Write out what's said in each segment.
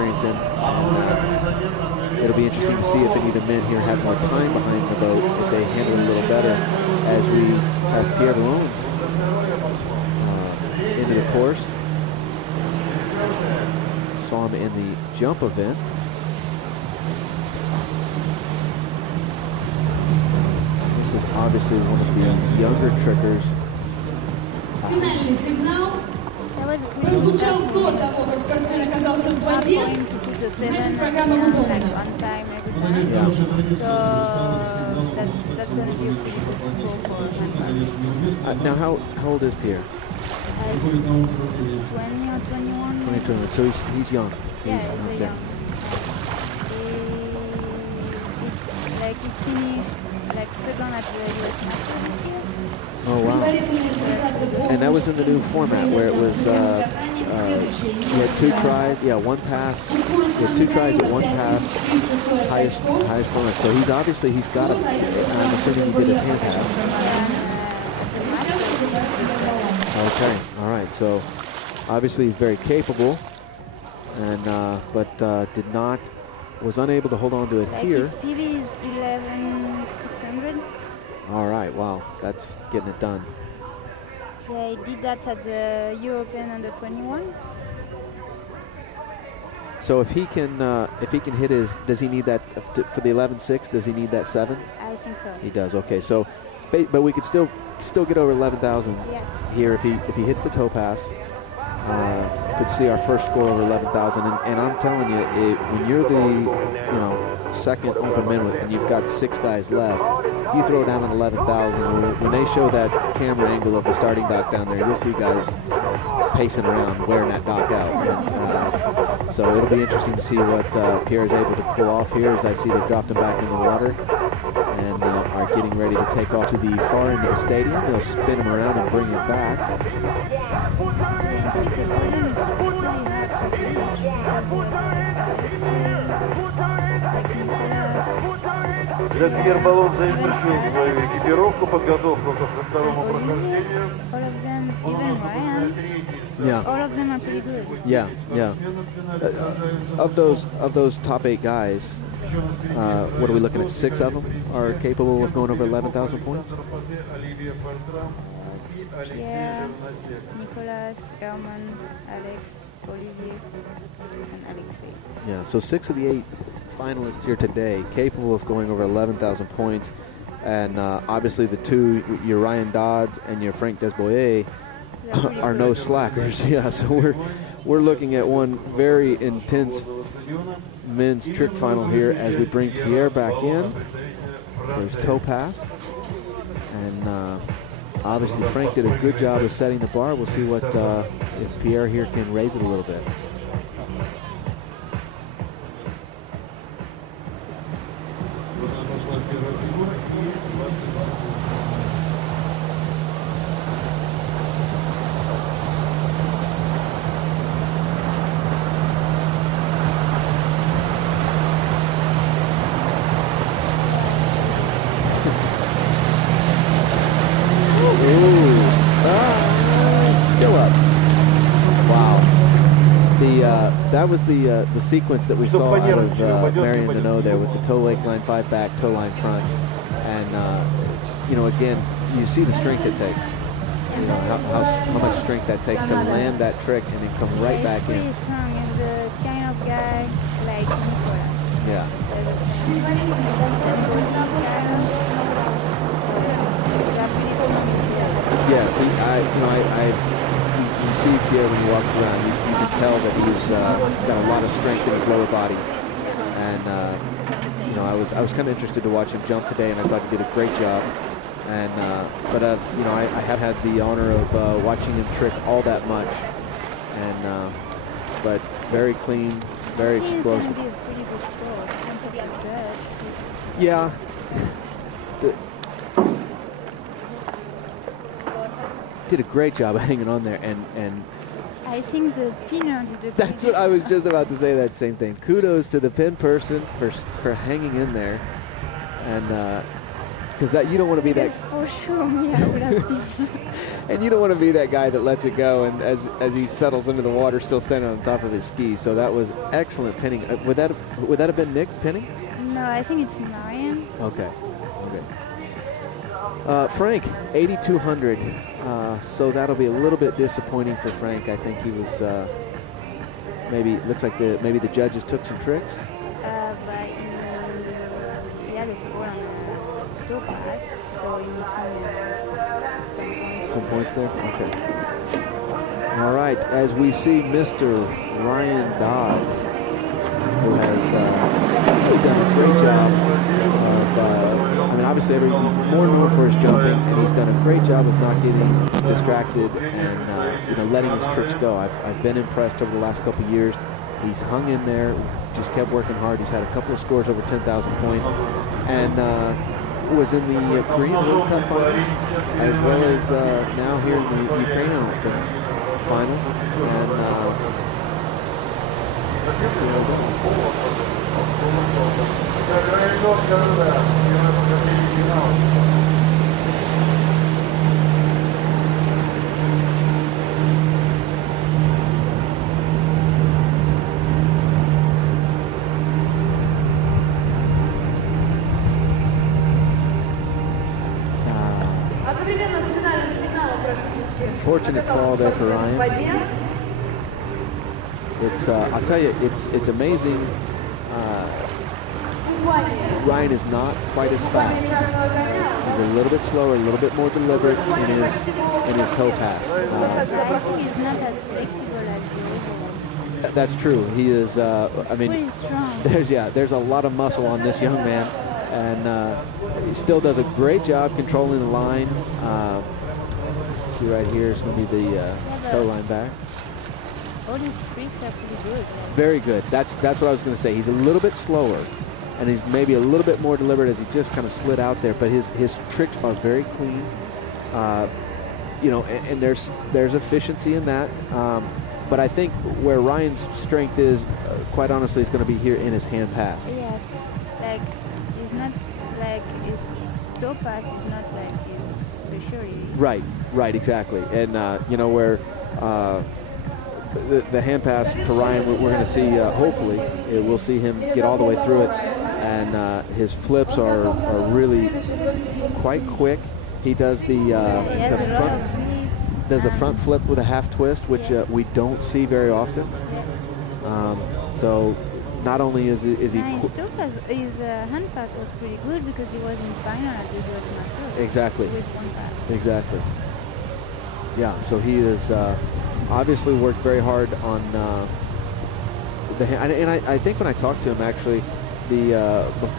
experience in. It'll be interesting to see if any of the men here have more time behind the boat, if they handle it a little better, as we have Pierre Lalonde into the course. Saw him in the jump event. This is obviously one of the younger trickers. Финальный сигнал прозвучал до того, как спортсмен оказался в воде, значит, программа выполнена. Now, how old is Pierre? 20 or 21. 21. So he's young. He's not there. Like he finished like second at the US Masters here. Oh wow! And that was in the new format where it was you had 2 tries, one pass. You had 2 tries and 1 pass, highest point. So he's got a. I'm assuming he did his hand pass. Okay, all right. So obviously he's very capable, and but was unable to hold on to it here. His PB is 11,600. All right, wow, that's getting it done. Yeah, he did that at the European Under 21. So if he can hit his, does he need that for the 11.6? Does he need that 7? I think so. He does. Okay, so, but we could still get over 11,000 here if he hits the toe pass. Could see our first score over 11,000, and I'm telling you, when you're the second open man and you've got 6 guys left, you throw down an 11,000. When they show that camera angle of the starting dock down there, you'll see guys pacing around, wearing that dock out. And, so it'll be interesting to see what Pierre is able to pull off here. As I see they dropped him back in the water and are getting ready to take off to the far end of the stadium. They'll spin him around and bring him back. Жан-Пьер Баллон завершил свою экипировку, подготовку ко второму прохождению. All of them, even Ryan. Yeah. All of them are pretty good. Yeah. Of those top 8 guys, what are we looking at? 6 of them are capable of going over 11,000 points. Pierre, Nicolas, Herman, Alex, Olivier, and Alexei. Yeah. So 6 of the 8 finalists here today capable of going over 11,000 points, and obviously the 2, your Ryan Dodds and your Frank Desboyer, are no slackers. Yeah, so we're looking at one very intense men's trick final here as we bring Pierre back in for his toe pass, and obviously Frank did a good job of setting the bar. We'll see what if Pierre here can raise it a little bit. That was the sequence that we saw out of Marion Deneau there with the toe leg line 5 back, toe line front, and again you see the strength it takes. How much strength that takes to land that trick and then come right back in. He's strong and the kind of guy like Nicolas. Yeah. Yes, you see Pierre when he walks around, you can tell that he's got a lot of strength in his lower body. And, I was kind of interested to watch him jump today, and I thought he did a great job. And, I have had the honor of watching him trick all that much. And, but very clean, very explosive. Yeah. Did a great job of hanging on there, and I think the pinner did. That's what I was just about to say. That same thing. Kudos to the pin person for hanging in there, and because that you don't want to be that. For sure, me, I would have been. And you don't want to be that guy that lets it go, and as he settles into the water, still standing on top of his skis. So that was excellent pinning. Would that have been Nick pinning? No, I think it's Marian. Okay. Frank, 8,200. So that'll be a little bit disappointing for Frank. I think he was looks like maybe the judges took some tricks. But he had a 4 on the toe pass, so you need some points there. Okay. All right, as we see Mr. Ryan Dodd, who has really done a great job of, obviously more known for his jumping, and he's done a great job of not getting distracted and letting his tricks go. I've been impressed over the last couple of years. He's hung in there, just kept working hard. He's had a couple of scores over 10,000 points, and was in the Korean World Cup finals, as well as now here in the Ukraine Open finals. Fortunate fall there for Ryan. It's I'll tell you, it's amazing. Ryan is not quite as fast. He's a little bit slower, a little bit more deliberate in his toe pass. I think he's not as flexible as he is. That's true. He is. Pretty strong. There's a lot of muscle on this young man, and he still does a great job controlling the line. See right here is going to be the toe line back. All his tricks are pretty good. Very good. That's what I was going to say. He's a little bit slower, and he's maybe a little bit more deliberate as he just kind of slid out there. But his tricks are very clean. And there's efficiency in that. But I think where Ryan's strength is, quite honestly, is going to be here in his hand pass. Yes, like it's not like his toe pass is not like his specialty. Right, exactly. And where the hand pass for Ryan, we're going to see. Hopefully, we'll see him get all the way through it, and his flips are really quite quick. He does the front flip with a half twist, which we don't see very often. So not only is he his hand pass was pretty good because he was in final at the US Masters. Exactly. With one pass. Exactly. Yeah. So he has obviously worked very hard on the hand. And I think when I talked to him actually,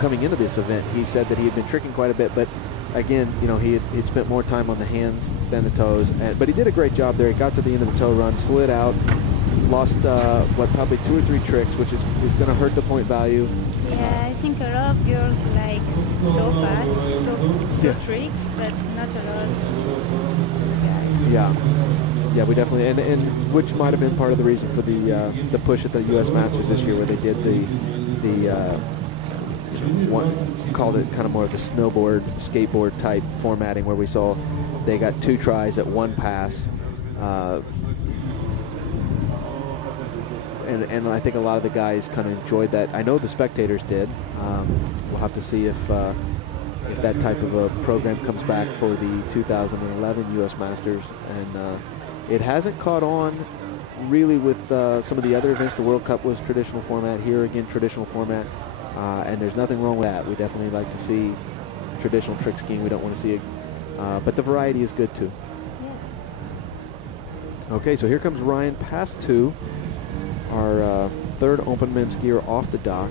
coming into this event, he said that he had been tricking quite a bit, but again, he'd spent more time on the hands than the toes. But he did a great job there. He got to the end of the toe run, slid out, lost probably 2 or 3 tricks, which is going to hurt the point value. Yeah, I think a lot of girls like toe pass, toe tricks, but not a lot of guys. Yeah, we definitely, and which might have been part of the reason for the push at the U.S. Masters this year, where they did the one called it kind of more of the snowboard, skateboard type formatting, where we saw they got 2 tries at 1 pass. And I think a lot of the guys kind of enjoyed that. I know the spectators did. We'll have to see if that type of a program comes back for the 2011 U.S. Masters. And it hasn't caught on really with some of the other events. The World Cup was traditional format. Here again, traditional format. And there's nothing wrong with that. We definitely like to see traditional trick skiing. We don't want to see it. But the variety is good too. Yeah. Okay, so here comes Ryan, pass 2. Our third open men skier off the dock.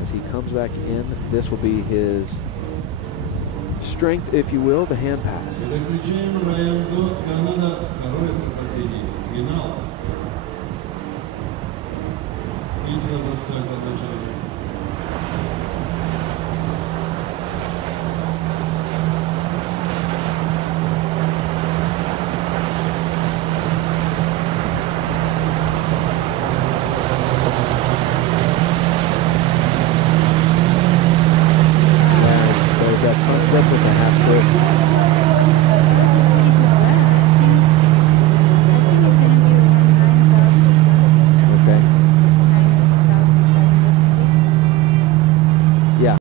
As he comes back in, this will be his strength, if you will, the hand pass.